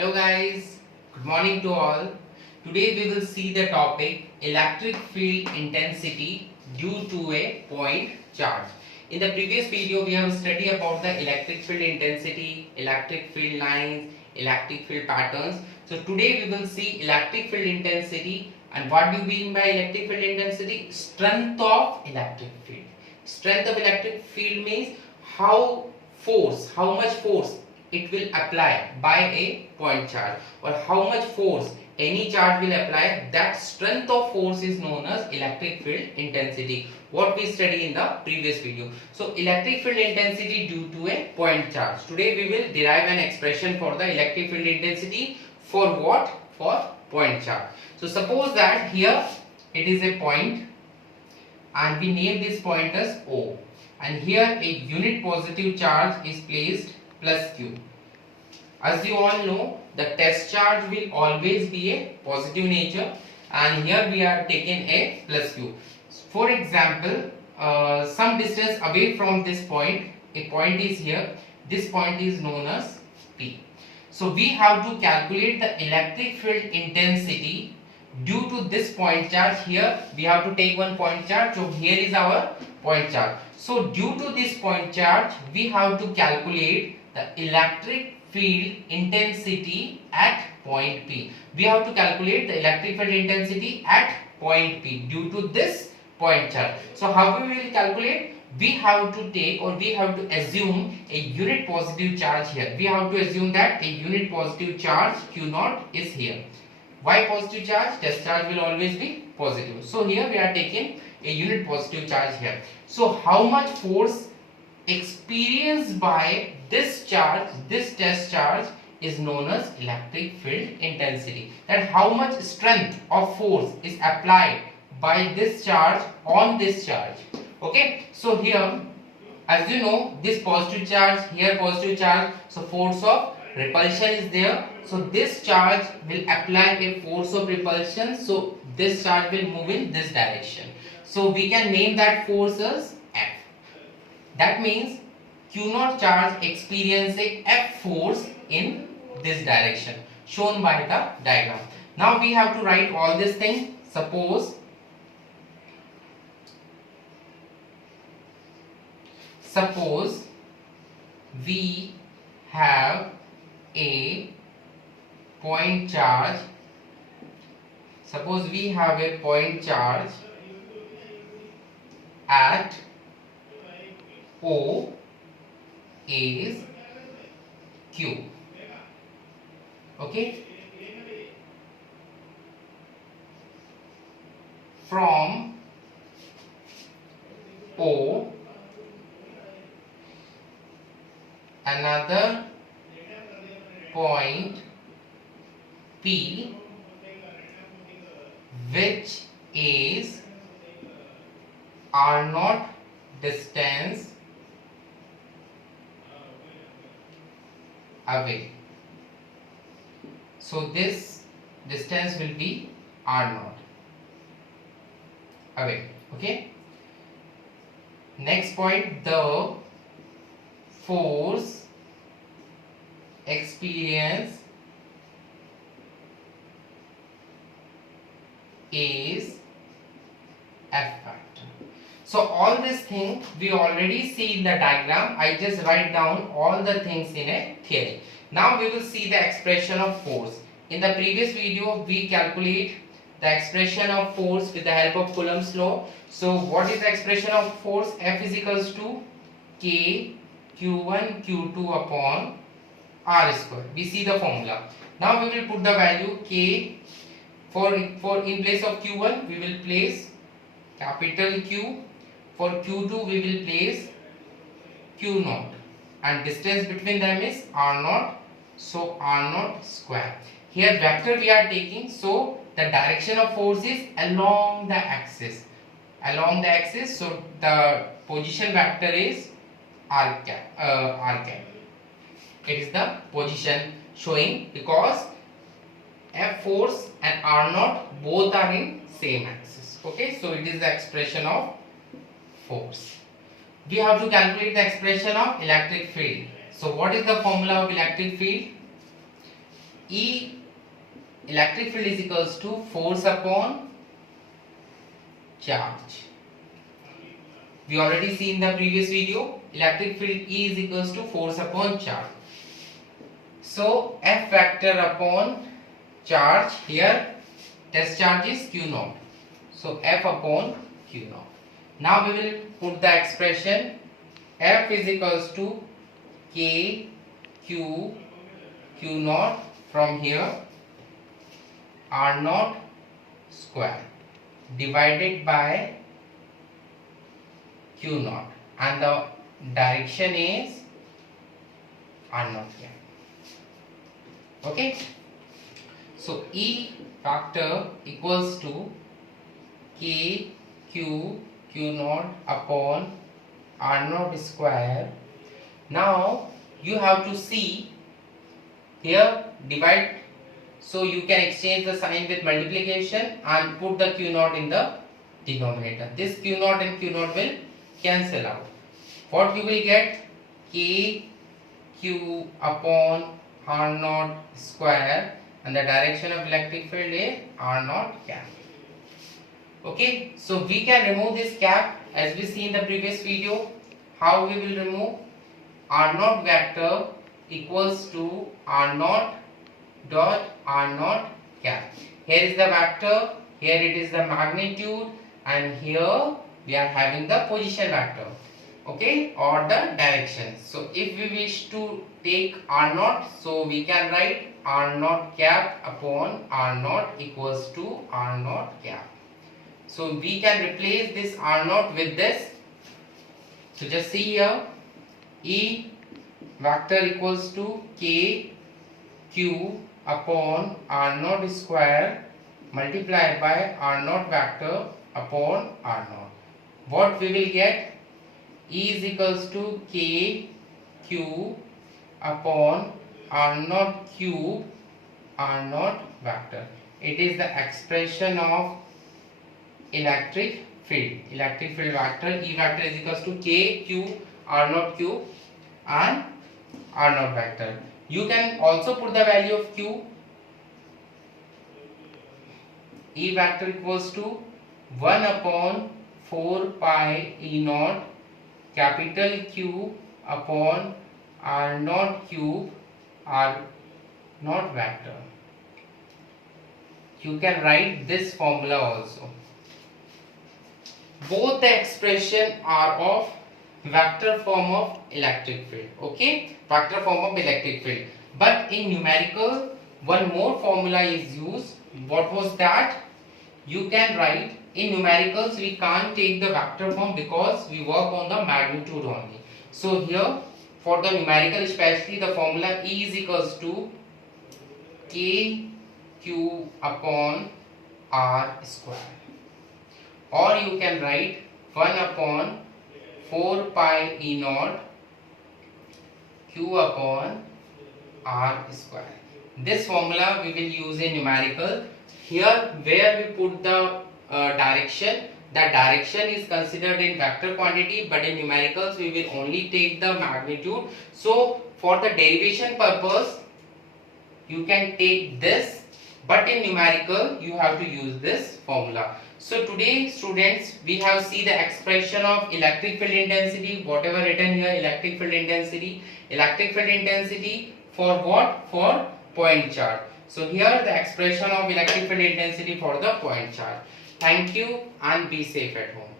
Hello guys, good morning to all. Today we will see the topic electric field intensity due to a point charge. In the previous video we have studied about the electric field intensity, electric field lines, electric field patterns. So today we will see electric field intensity, and what do you mean by electric field intensity? Strength of electric field. Strength of electric field means how much force it will apply by a point charge, or how much force any charge will apply. That strength of force is known as electric field intensity, what we studied in the previous video. So electric field intensity due to a point charge. Today we will derive an expression for the electric field intensity for what? For point charge. So suppose that here it is a point and we name this point as O, and here a unit positive charge is placed plus Q. As you all know, the test charge will always be a positive nature, and here we are taking a plus Q. For example, some distance away from this point, a point is here. This point is known as P. So we have to calculate the electric field intensity due to this point charge. Here we have to take one point charge. So here is our point charge. So due to this point charge, we have to calculate the electric field intensity at point P. We have to calculate the electric field intensity at point P due to this point charge. So how we will calculate? We have to take, or we have to assume a unit positive charge here. We have to assume that a unit positive charge Q0 is here. Why positive charge? Test charge will always be positive. So here we are taking a unit positive charge here. So how much force experienced by this charge, this test charge, is known as electric field intensity. That how much strength of force is applied by this charge on this charge. Okay, so here, as you know, this positive charge, here positive charge, so force of repulsion is there. So this charge will apply a force of repulsion, so this charge will move in this direction. So we can name that force as F. That means Q0 charge experiencing F force in this direction, shown by the diagram. Now we have to write all this thing. Suppose we have a point charge. Suppose we have a point charge at O is Q. Okay, from O another point P, which is R0 distance away. So this distance will be R0 away. Okay, next point, the force experience is F factor. So all this thing we already see in the diagram. I just write down all the things in a theory. Now we will see the expression of force. In the previous video we calculate the expression of force with the help of Coulomb's law. So what is the expression of force? F is equals to K Q1 Q2 upon R square. We see the formula. Now we will put the value K for in place of Q1 we will place capital Q. For Q2 we will place Q0, and distance between them is R0, so R0 square. Here vector we are taking, so the direction of force is along the axis. So the position vector is R cap. It is the position showing, because F force and R0 both are in same axis. Okay, so it is the expression of force. We have to calculate the expression of electric field. So what is the formula of electric field? E electric field is equals to force upon charge. We already see in the previous video, electric field E is equals to force upon charge. So F vector upon charge, here test charge is Q naught. So F upon Q naught. Now we will put the expression F is equals to K Q naught from here R naught square divided by Q naught, and the direction is R naught here. Okay, so E factor equals to K Q naught upon R naught square. Now you have to see here divide, so you can exchange the sign with multiplication and put the Q naught in the denominator. This Q naught and Q naught will cancel out. What you will get? K Q upon R naught square, and the direction of electric field is R naught cap. Okay, so we can remove this cap as we see in the previous video. How we will remove? R naught vector equals to R naught dot R naught cap. Here is the vector, here it is the magnitude, and here we are having the position vector, okay, or the direction. So if we wish to take R naught, so we can write R naught cap upon R naught equals to R naught cap. So we can replace this R naught with this. So just see here, E vector equals to K Q upon R naught square multiplied by R naught vector upon R naught. What we will get? E is equals to K Q upon R naught cube R naught vector. It is the expression of electric field. Electric field vector E vector is equals to K Q R naught cube and R naught vector. You can also put the value of Q. E vector equals to 1 upon 4 pi E naught capital Q upon R naught cube R naught vector. You can write this formula also. Both the expression are of vector form of electric field. Okay, vector form of electric field. But in numerical, one more formula is used. What was that? You can write in numericals. We can't take the vector form because we work on the magnitude only. So here for the numerical especially, the formula E is equals to K Q upon R square, or you can write 1 upon 4 pi E naught Q upon R square. This formula we will use in numerical. Here where we put the direction, that direction is considered in vector quantity, but in numericals we will only take the magnitude. So for the derivation purpose you can take this, but in numerical you have to use this formula. So today students, we have seen the expression of electric field intensity, whatever written here, electric field intensity for what? For point charge. So here the expression of electric field intensity for the point charge. Thank you and be safe at home.